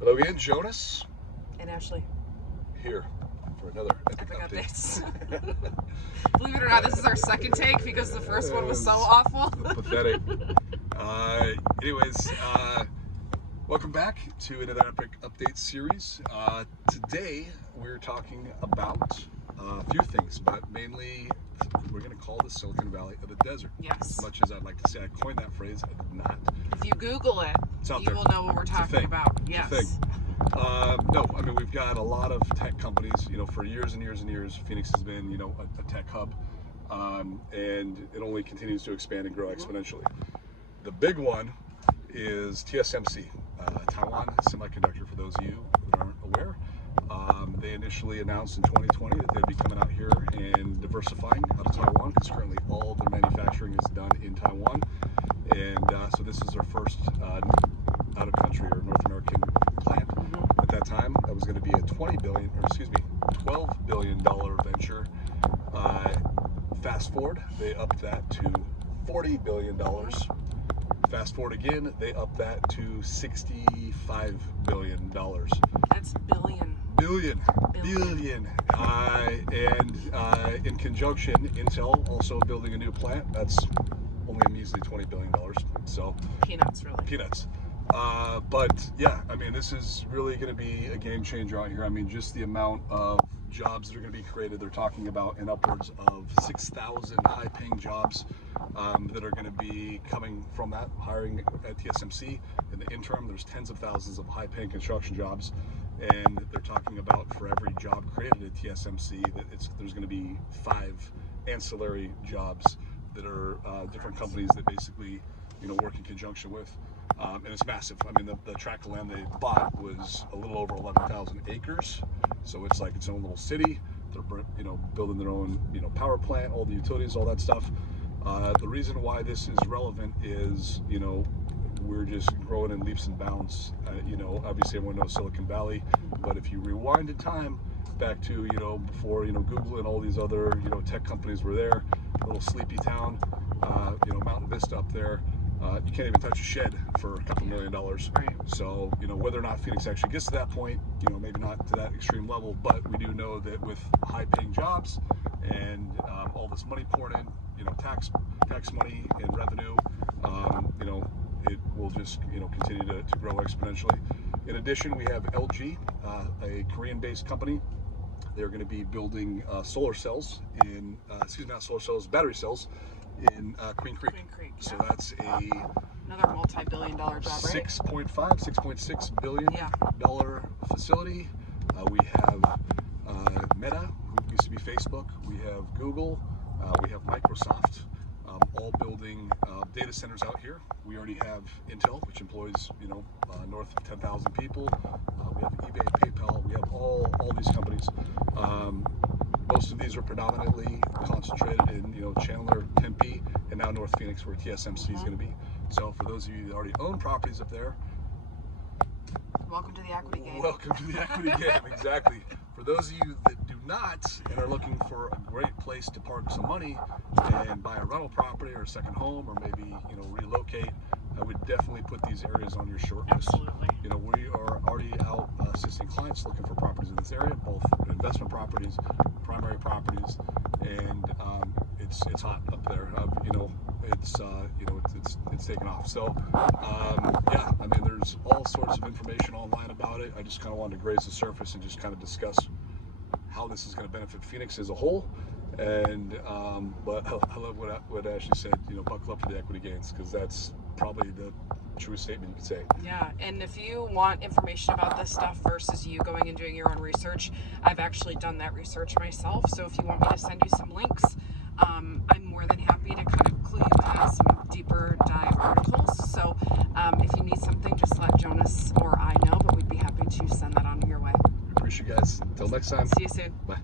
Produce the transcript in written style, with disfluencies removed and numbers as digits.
Hello again, Jonas. And Ashley. Here for another epic update. Believe it or not, this is our second take because the first one was so awful. Pathetic. Anyways, welcome back to another epic update series. Today we're talking about a few things, but mainly we're going to call the Silicon Valley of the desert. Yes. As much as I'd like to say I coined that phrase, I did not. If you Google it, you will know what we're talking about. Yes. It's a thing. No, I mean, we've got a lot of tech companies, for years and years and years. Phoenix has been, a tech hub, and it only continues to expand and grow exponentially. The big one is TSMC, Taiwan Semiconductor, for those of you that aren't aware. They initially announced in 2020 that they'd be coming out here and diversifying out of Taiwan, because currently all their manufacturing is done in Taiwan. And so this is their first out-of-country or North American plant. At that time, that was going to be a $12 billion venture. Fast forward, they upped that to $40 billion. Fast forward again, they upped that to $65 billion. That's billion. Billion. And in conjunction, Intel also building a new plant. That's only a measly $20 billion. So peanuts, really. Peanuts. But yeah, I mean, this is really going to be a game changer out here. I mean, just the amount of jobs that are going to be created, they're talking about in upwards of 6,000 high-paying jobs that are going to be coming from that hiring at TSMC. In the interim, there's tens of thousands of high-paying construction jobs, and they're talking about for every job created at TSMC that there's going to be 5 ancillary jobs that are different companies that basically work in conjunction with. And it's massive. I mean, the tract of land they bought was a little over 11,000 acres. So it's like its own little city. They're, building their own, power plant, all the utilities, all that stuff. The reason why this is relevant is, we're just growing in leaps and bounds. Obviously everyone knows Silicon Valley, but if you rewind in time back to, before, Google and all these other, tech companies were there, a little sleepy town, Mountain Vista up there. You can't even touch a shed for a couple $1 million. Right. So, whether or not Phoenix actually gets to that point, maybe not to that extreme level, but we do know that with high-paying jobs and all this money pouring in, tax money and revenue, it will just, continue to grow exponentially. In addition, we have LG, a Korean-based company. They're going to be building solar cells in, battery cells in Queen Creek. So that's another multi-billion-dollar job, right? $6.6 billion facility. We have Meta, who used to be Facebook. We have Google. We have Microsoft, all building data centers out here. We already have Intel, which employs north of 10,000 people. We have eBay, PayPal. We have all these companies. Most of these are predominantly concentrated in Chandler, Tempe, and now North Phoenix, where TSMC is going to be. So for those of you that already own properties up there, welcome to the equity game. Welcome to the equity game, exactly. For those of you that do not and are looking for a great place to park some money and buy a rental property or a second home, or maybe relocate, I would definitely put these areas on your short list. Absolutely. We are already out assisting clients looking for properties in this area, both investment properties, primary properties, and it's hot up there. It's taken off. So yeah, I mean, there's all sorts of information online about it. I just kind of wanted to graze the surface and just kind of discuss how this is going to benefit Phoenix as a whole. And but I love what Ashley said. Buckle up for the equity gains, because that's probably the truest statement you could say. Yeah, and if you want information about this stuff versus you going and doing your own research, I've actually done that research myself. So if you want me to send you some links, I'm more than happy to kind of clue you in some deeper dive articles. So if you need something, just let Jonas or I know, but we'd be happy to send that on your way. Appreciate you guys. Until next time. See you soon. Bye.